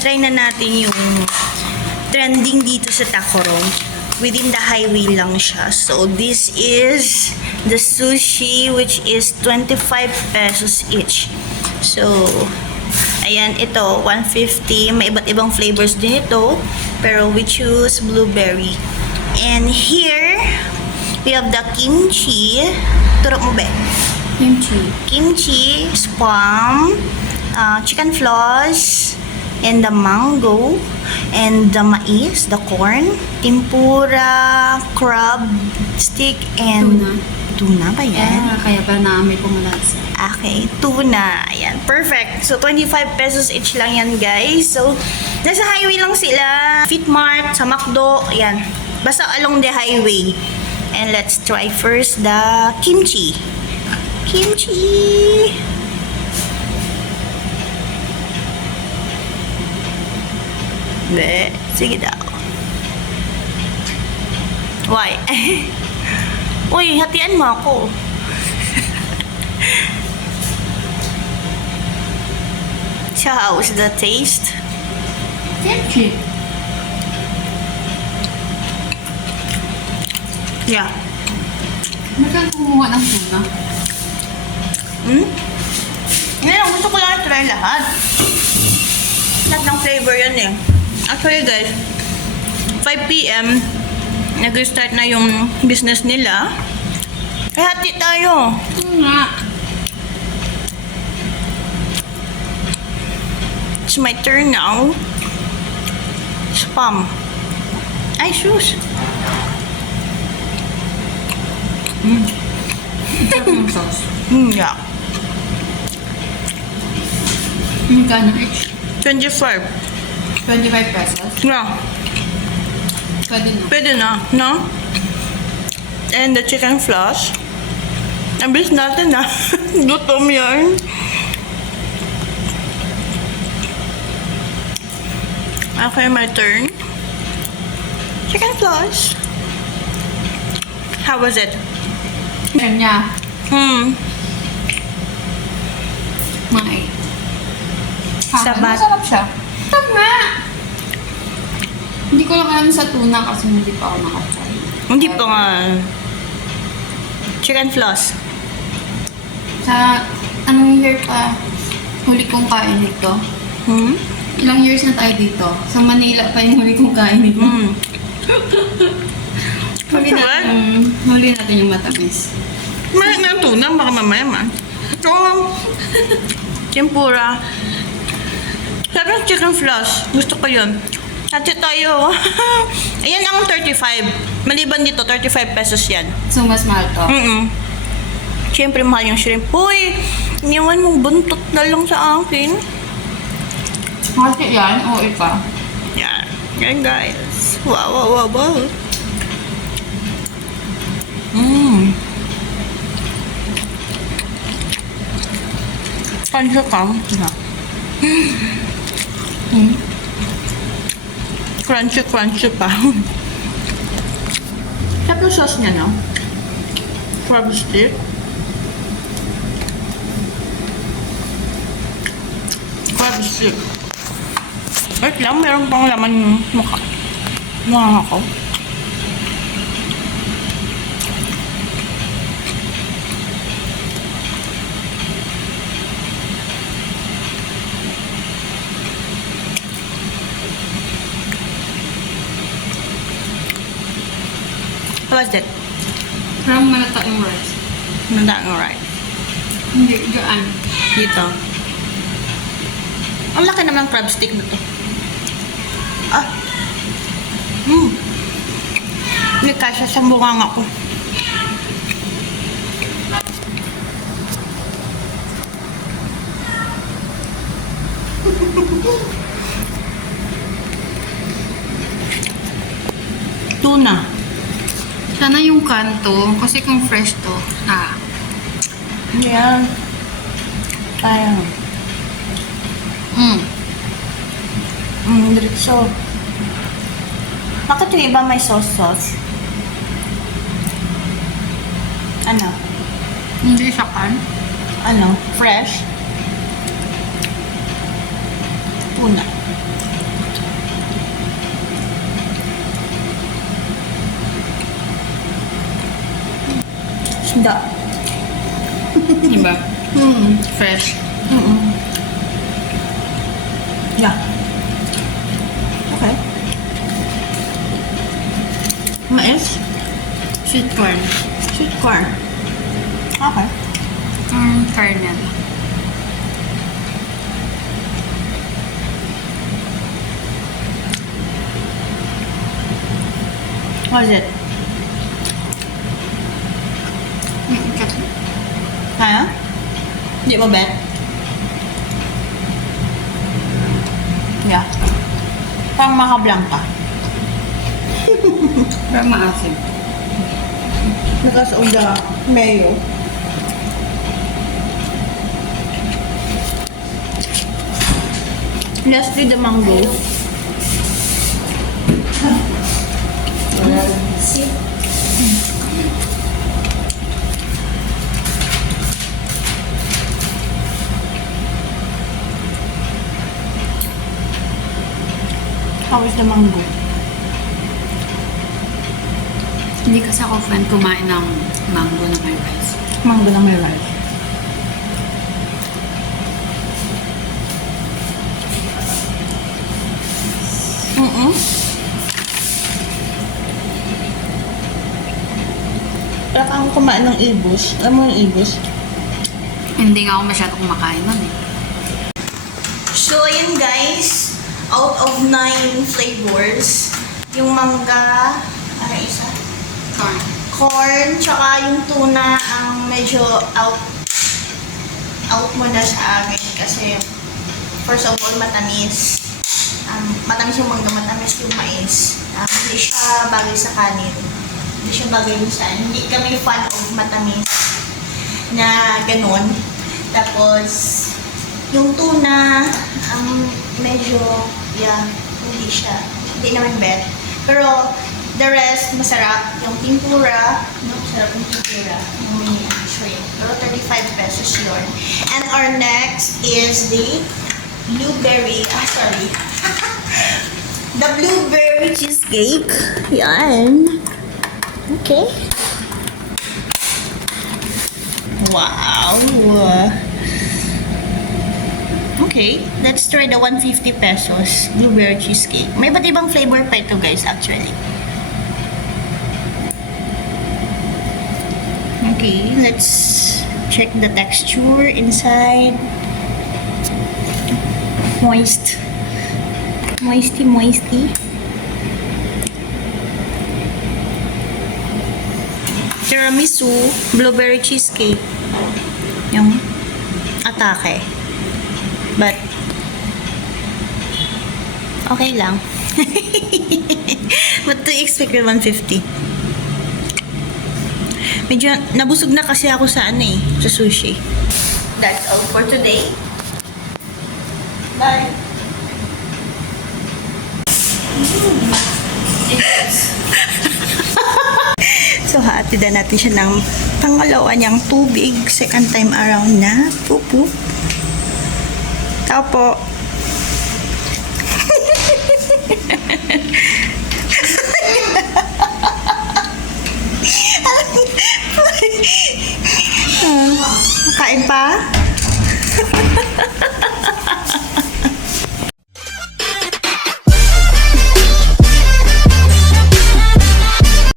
try na natin yung trending dito sa Tacoroom. Within the highway lang siya. So, this is the sushi, which is 25 pesos each. So, ayan, ito, 150. May iba't ibang flavors din ito. Pero we choose blueberry. And here, we have the kimchi. Turok mo, be? Kimchi, spam, chicken floss, and the mango, and the mais, the corn, tempura, crab stick, and tuna ba yan? Kaya pa na may pumalasa. Okay, tuna. Ayan, perfect. So, 25 pesos each lang yan, guys. So, nasa highway lang sila. Fitmart, sa McDo, ayan. Basta along the highway. And let's try first the kimchi. Kimchi! Be, sige daw. Why? Uy, hatian mo ako. So, how's the taste? Kimchi. Yeah. Magkano kumuha ng tuna? Ngayon, gusto ko lang try lahat. Lahat ng flavor yan eh. Actually guys, 5 PM, nag-start na yung business nila. Kaya hati tayo. Nga. It's my turn now. Spam. Ay, sus. Sarap ng sauce. Yeah. Magkano each? 25. 25 pesos. Yeah. Pwede na. Pwede na, no? And the chicken floss. Ang bilis natin na. Gutom yan. Okay, my turn. Chicken floss. How was it? Meron niya. May. Sabat. Masarap siya. Tama! Hindi ko lang alam sa tuna kasi hindi pa ako nakatry. Hindi pa nga. Chicken floss. Sa anong year pa huli kong kain ito? Ilang years na tayo dito? Sa Manila pa yung huli kong kain ito. Huli natin yung matamis. May ng tuna, baka mamaya man. Oo. Tempura. Sabi ng chicken floss. Gusto ko yun. Hati tayo. Ayan ang 35. Maliban dito, 35 pesos yan. So, mas mahal to. Siyempre, mahal yung shrimp. Uy, iniwan mong buntot na lang sa akin. Hati yan o ipa? Yan. Yan, guys. Wow, wow, wow, wow. Kansa ka? Crunchy, crunchy pa. Sarap yung sauce niya, no? Crab stick. Crab stick. Wait lang, meron pang laman yung mukha. Mukha ako. How was that? Parang malata yung rice. Nandang right. Hindi, dyan. Dito. Ang laki naman ng crab stick na to. Ah. Hindi kasya sa bungang ako. Tuna. Sana yung kanto, kasi kung fresh to, Yan. Tayo. Diretso. Bakit yung iba may sauce? Ano? Hindi siya kan. Ano? Fresh? Tuna. Hindi. Diba? Fresh. Yeah. Okay. Mais? Sweet corn. Sweet corn. Okay. Kernel. What is it? Kaya? Hindi mo bet? Yeah. Pang maka-blanca. Pero maasim. Because of the mayo. Lastly, the mango. How is the mango? Hindi kasi ako fan kumain ng mango na may rice. Mango na may rice. Wala kang kumain ng ibus. Alam mo yung ibus? Hindi nga ako masyado kumakain nun eh. So, ayun guys. Out of 9 flavors, yung mangga, isa? Corn. Corn, tsaka yung tuna ang medyo out mo na sa akin kasi first of all, matamis. Matamis yung mangga, matamis yung mais. Hindi siya bagay sa kanin. Hindi siya bagay sa hindi kami fan of matamis na ganun. Tapos, yung tuna, medyo, hindi naman bet. Pero, the rest, masarap. Yung tempura, masarap yung tempura. Yung mini shrimp. Pero 35 pesos yun. And our next is the blueberry, the blueberry cheesecake. Yan. Okay. Wow. Okay, let's try the 150 pesos blueberry cheesecake. May iba't ibang flavor pa ito guys actually. Okay, let's check the texture inside. Moist. Moisty. Tiramisu, blueberry cheesecake. Yung atake. But, okay lang. What do you expect with 150? Medyo nabusog na kasi ako sa sa sushi. That's all for today. Bye. So, haatidan natin siya ng pangalawa niyang tubig. Second time around na. Pupu. Tao po. Kain pa?